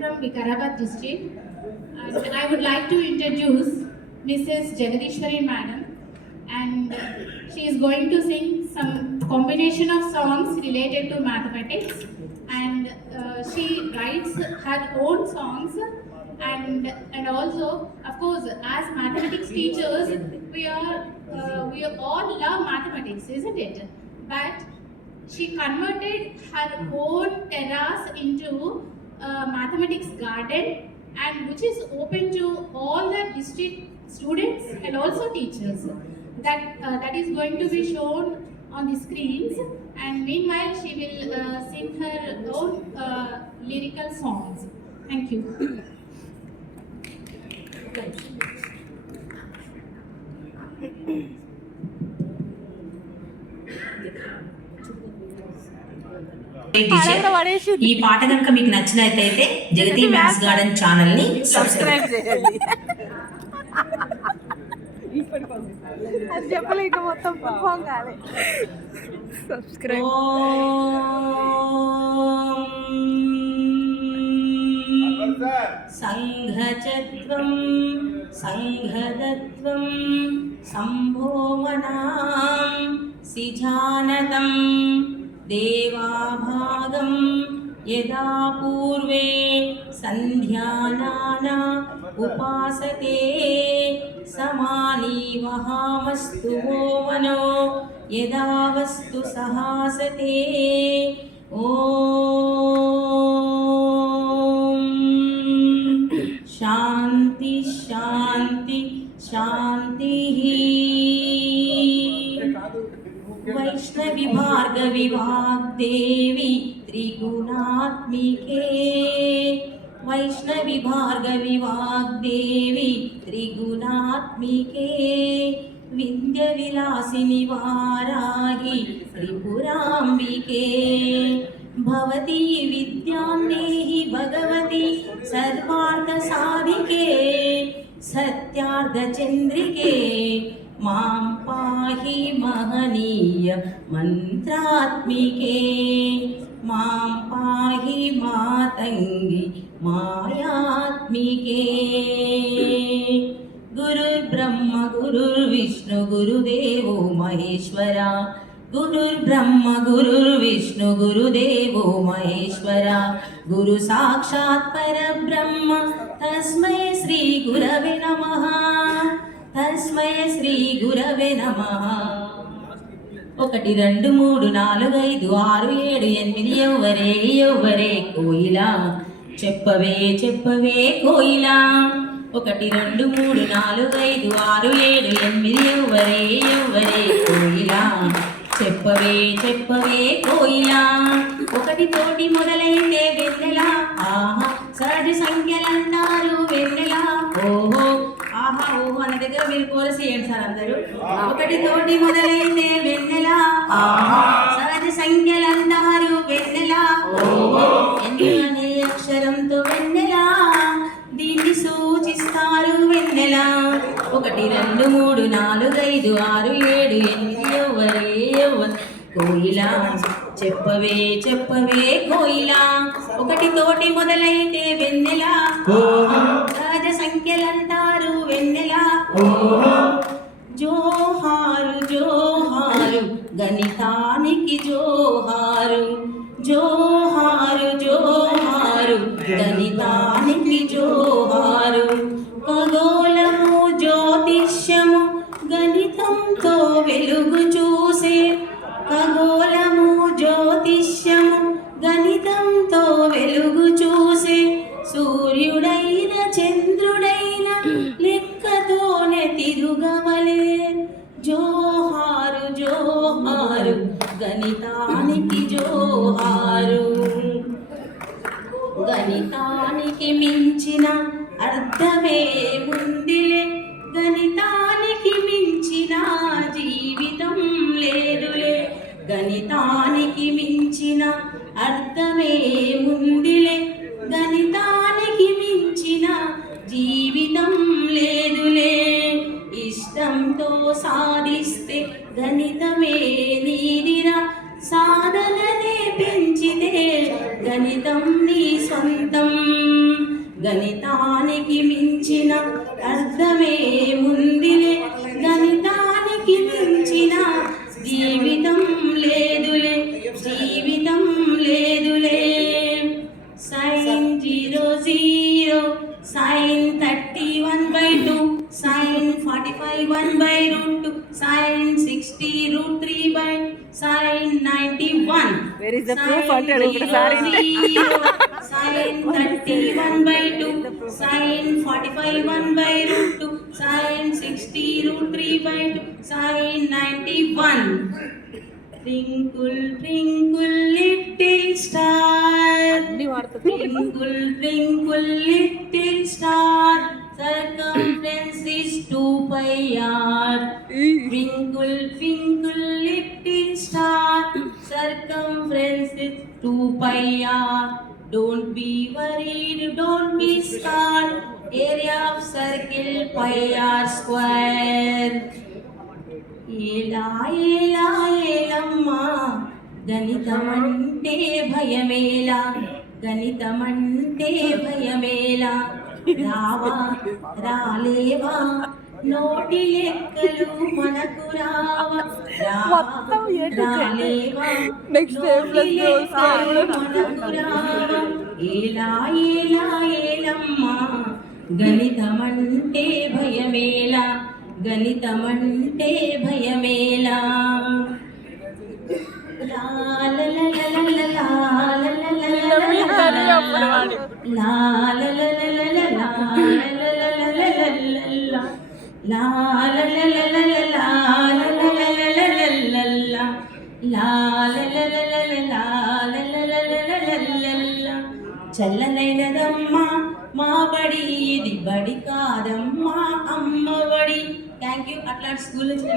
from Vikarabad district. And I would like to introduce Mrs. Jagadishwari Madam. And she is going to sing some combination of songs related to mathematics. And uh, she writes her own songs. And, and also, of course, as mathematics teachers, we are uh, we all love mathematics, isn't it? But she converted her own terrace into mathematics garden and which is open to all the district students and also teachers. That uh, that is going to be shown on the screens and meanwhile she will uh, sing her own uh, lyrical songs. Thank you teacher ఈ పాట కనుక మీకు నచ్చినట్లయితే Jagathi maths garden ఛానల్ని subscribe చేయండి. అది చెప్పలే ఇక మొత్తం పర్ఫామ్ కాలే. సబ్స్క్రైబ్ సంఘచత్వం సంఘదత్వం సంభోమనాం సిజానతం देवाभागं यदा पूर्वे सन्ध्यानाना उपासते समानीवहामस्तु कोमनो यदा वस्तु सहासते। ॐ शान्ति शान्ति शान्तिः। वैष्णवि भार्गवि वाग्देवी त्रिगुणात्मिके वैष्णवि भार्गवि वाग्देवी त्रिगुणात्मिके विन्द्यविलासिनि वाराहि त्रिपुराम्बिके भवती विद्यां देहि भगवती सर्वार्थसाधिके सत्यार्धचन्द्रिके మాం పాహి మహనీయ మంత్రాత్మికే మాం పాహి మాతంగి మాయాత్మికే గురుర్బ్రహ్మ గురుర్విష్ణు గురుదేవో మహేశ్వర గురుర్బ్రహ్మ గురుర్విష్ణు గురుదేవో మహేశ్వర గురు సాక్షాత్ పరబ్రహ్మ తస్మై శ్రీ గురవే నమః తస్మయ శ్రీ గురవే నమ. ఒకటి రెండు మూడు నాలుగు ఐదు ఆరు ఏడు ఎనిమిది ఎవ్వరే ఎవ్వరే కోయిలా. చెప్పవే చెప్పవే కోయిలా. ఒకటి రెండు మూడు నాలుగు ఐదు ఆరు ఏడు ఎనిమిది ఎవ్వరే ఎవ్వరే కోయిలా. చెప్పవే చెప్పవే కోయిలా. ఒకటి తోటి మొదలైతే వెన్నెలా. ఆహా సహజ సంఖ్యల అన్న చేయండి సార్ అందరూ. ఒకటి తోటి మొదలైతే వెన్నెలా. సహజ సంఖ్యలంటారు వెన్నెలా. అనే అక్షరంతో వెన్నెలా. దీన్ని సూచిస్తారు వెన్నెలా. ఒకటి రెండు మూడు నాలుగు ఐదు ఆరు ఏడు ఎనిమిది ఎవరే ఎవరు? కోయిలా. చెప్పవే చెప్పవే కోయిలా. ఒకటి తోటి మొదలైతే వెన్నెలా. వెన్నెలా గణితానికి మించిన అర్థమే ముందిలే. గణితానికి మించిన జీవితం లేదులే. గణితానికి మించిన అర్థమే ముందిలే. సొంతం గణితానికి మించిన అర్థమే ముందిలే. గణితానికి మించిన జీవితం లేదులే. జీవితం లేదులే. Sine zero zero sine thirty one by two sine forty five one by root two sine sixty root three by sine ninety one. Where is the proof? అంటాడు sine 31 by 2, sine 45 1 by root 2, sine 60 root 3 by 2, sine 91. Twinkle, twinkle, little star. Twinkle, twinkle, little star. Circumference is 2 pi r. Twinkle, twinkle, little star. Circumference is 2 pi r. Don't be worried, don't be scared. Area of circle pi r square. ఏలా ఏలా ఏలమ్మా గణితమంటే భయమేలా గణితమంటే భయమేలా రావా రాలేవా నోటి లెక్కలు మనకు రావా మొత్తం గణితమంటే భయమేలా గణితమంటే భయమేలా లాల చల్లనైనదమ్మా మా బడి ఇది బడి కాదమ్మా అమ్మ బడి. థ్యాంక్ యూ అట్లా స్కూల్ నుంచి